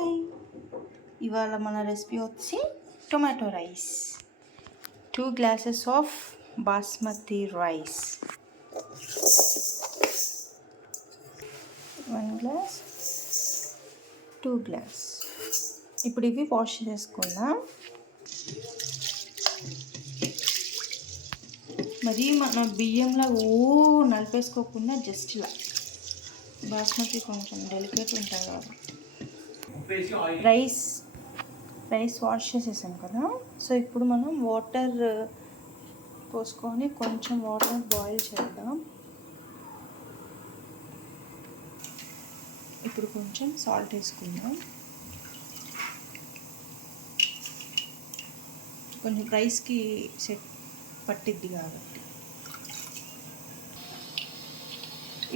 Hi, ఇవాళ మన recipe వచ్చి tomato rice. 2 glasses of basmati rice, 1 glass, 2 glass. ఇప్పుడు ఇవి వాష్ చేసుకుందాం. మరి మన బియ్యంలో నలిపేసుకోకుండా జస్ట్ ఇలా. బాస్మతి కొంచెం డెలికేట్ ఉంటుంది కదా. రైస్ వాష్ చేసేసాం కదా. సో ఇప్పుడు మనం వాటర్ పోసుకొని కొంచెం వాటర్ బాయిల్ చేద్దాం. ఇప్పుడు కొంచెం సాల్ట్ వేసుకుందాం. కొంచెం రైస్కి సెట్ పట్టిద్ది కాబట్టి.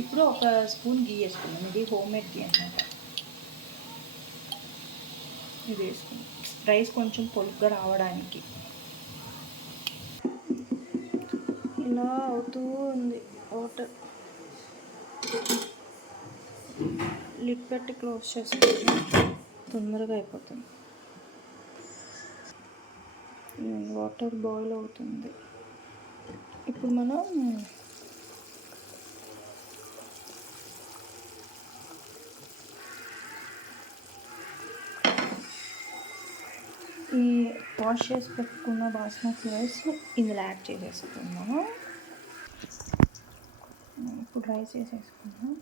ఇప్పుడు ఒక స్పూన్ గీ వేసుకుందాం. ఇది హోమ్మేడ్ గీ అన్నమాట. ఇది వేసుకుందాం రైస్ కొంచెం పొలుగ్గా రావడానికి. ఇలా అవుతూ ఉంది వాటర్. లిడ్ పెట్టి క్లోజ్ చేసుకుంటే తొందరగా అయిపోతుంది. వాటర్ బాయిల్ అవుతుంది. ఇప్పుడు మనం ఈ వాష్ చేసి పెట్టుకున్న బాస్మతి రైస్ ఇందులో యాడ్ చేసేసుకున్నాము. ఇప్పుడు రైస్ వేసేసుకున్నాం.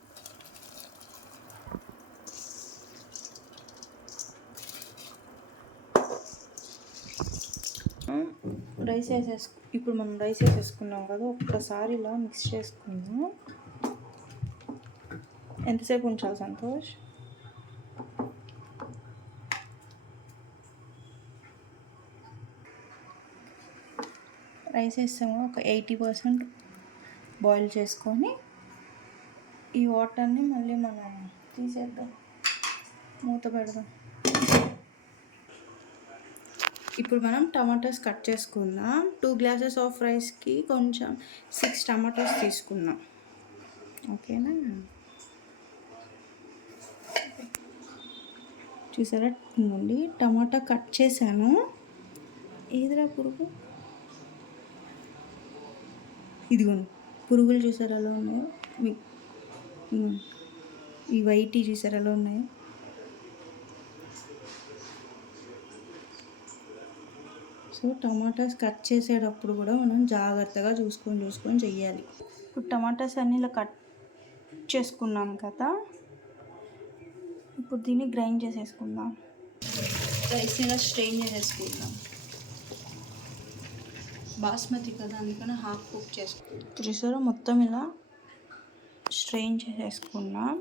ఇప్పుడు మనం రైస్ వేసేసుకున్నాం కదా. ఒక్కసారి ఇలా మిక్స్ చేసుకుందాం. ఎంతసేపు ఉంచాలి సంతోష్? రైస్ వేస్తాము. ఒక 80% బాయిల్ చేసుకొని ఈ వాటర్ని మళ్ళీ మనం తీసేద్దాం, మూత పెడదాం. ఇప్పుడు మనం టమాటాస్ కట్ చేసుకుందాం. 2 glasses ఆఫ్ రైస్కి కొంచెం 6 టమాటాస్ తీసుకున్నాం. ఓకేనా? చూసారా, ఇవ్వండి టమాటా కట్ చేశాను. ఏదిరా పురుగు? ఇదిగోండి పురుగులు చూసారు ఎలా ఉన్నాయో. ఈ వైట్ చూసారు ఎలా ఉన్నాయో. సో టమాటాస్ కట్ చేసేటప్పుడు కూడా మనం జాగ్రత్తగా చూసుకొని చెయ్యాలి. ఇప్పుడు టమాటాస్ అన్నీ ఇలా కట్ చేసుకున్నాం కదా. ఇప్పుడు దీన్ని గ్రైండ్ చేసేసుకుందాం. రైస్ని ఇలా స్ట్రెయిన్ చేసేసుకుందాం. బాస్మతి కదా, అందుకని హాఫ్ కుక్ చేసుకుందాం. చూసారా, మొత్తం ఇలా స్ట్రెయిన్ చేసేసుకున్నాం.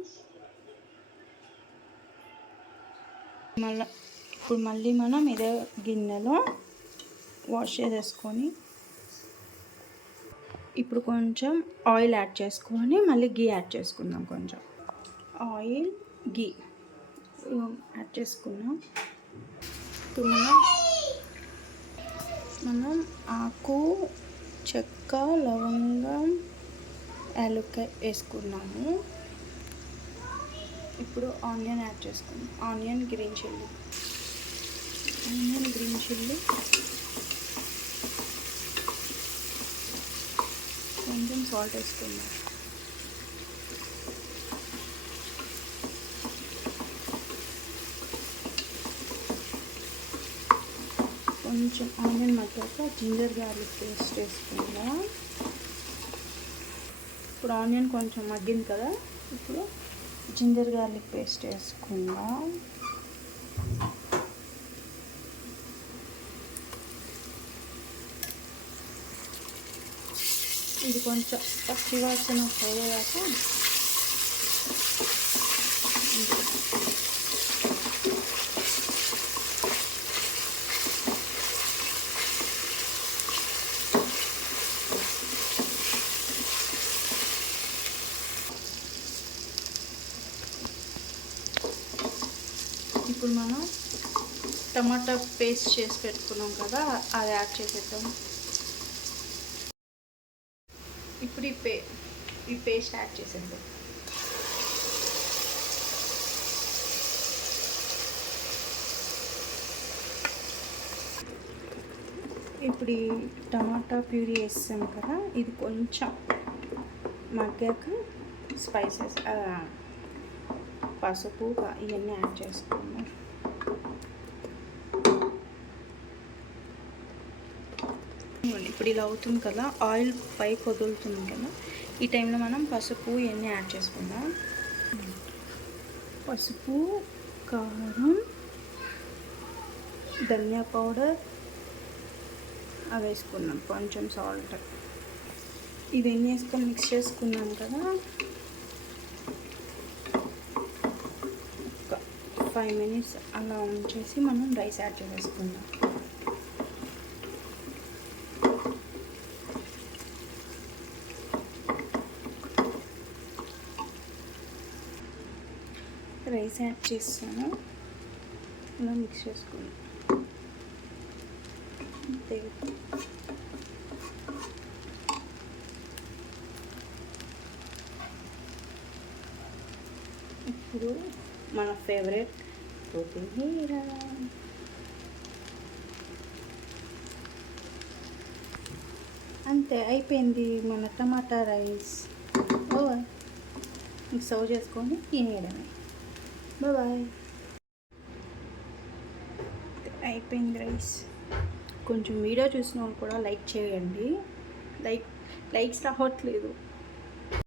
ఇప్పుడు మళ్ళీ మనం ఇదే గిన్నెలో వాష్ చేసేసుకొని ఇప్పుడు కొంచెం ఆయిల్ యాడ్ చేసుకొని మళ్ళీ గీ యాడ్ చేసుకుందాం. కొంచెం ఆయిల్, గీ యాడ్ చేసుకున్నాం. ఇప్పుడు మనం ఆకు, చెక్క, లవంగం, యాలక్కాయ వేసుకున్నాము. ఇప్పుడు ఆనియన్ యాడ్ చేసుకున్నాం. ఆనియన్ గ్రీన్ చిల్లీ, కొంచెం సాల్ట్ వేసుకున్నాం. కొంచెం ఆనియన్ మగ్గాక జింజర్ గార్లిక్ పేస్ట్ వేసుకుందాం. ఇప్పుడు ఆనియన్ కొంచెం మగ్గింది కదా. ఇప్పుడు జింజర్ గార్లిక్ పేస్ట్ వేసుకుందాం. ఇది కొంచెం పచ్చి వాసన పోయాక ఇప్పుడు మనం టమాటా పేస్ట్ చేసి పెట్టుకున్నాం కదా, అది యాడ్ చేసేద్దాం. ఇప్పుడు ఈ పేస్ట్ యాడ్ చేసేద్దాం. ఇప్పుడు ఈ టమాటా ప్యూరీ వేస్తాం కదా, ఇది కొంచెం మగ్గాక స్పైసెస్ పసుపు ఇవన్నీ యాడ్ చేసుకుందాం. ఇప్పుడు ఇలా అవుతుంది కదా, ఆయిల్ పైకి వదులుతుంది కదా, ఈ టైంలో మనం పసుపు ఇవన్నీ యాడ్ చేసుకుందాం. పసుపు, కారం, ధనియా పౌడర్ అవి వేసుకున్నాం, కొంచెం సాల్ట్, ఇవన్నీ వేసుకొని మిక్స్ చేసుకున్నాం కదా. ఒక 5 minutes అలా ఉంచేసి మనం రైస్ యాడ్ చేసుకుందాం. రైస్ యాడ్ చేస్తాను, ఇలా మిక్స్ చేసుకున్నాం. అంతే. ఇప్పుడు మన ఫేవరెట్ కొత్తిమీర. అంతే, అయిపోయింది మన టమాటా రైస్. సర్వ్ చేసుకొని తినేయడమే. బాయ్. అయిపోయింది రైస్. కొంచెం వీడియో చూసిన వాళ్ళు కూడా లైక్ చేయండి. లైక్స్ రావట్లేదు.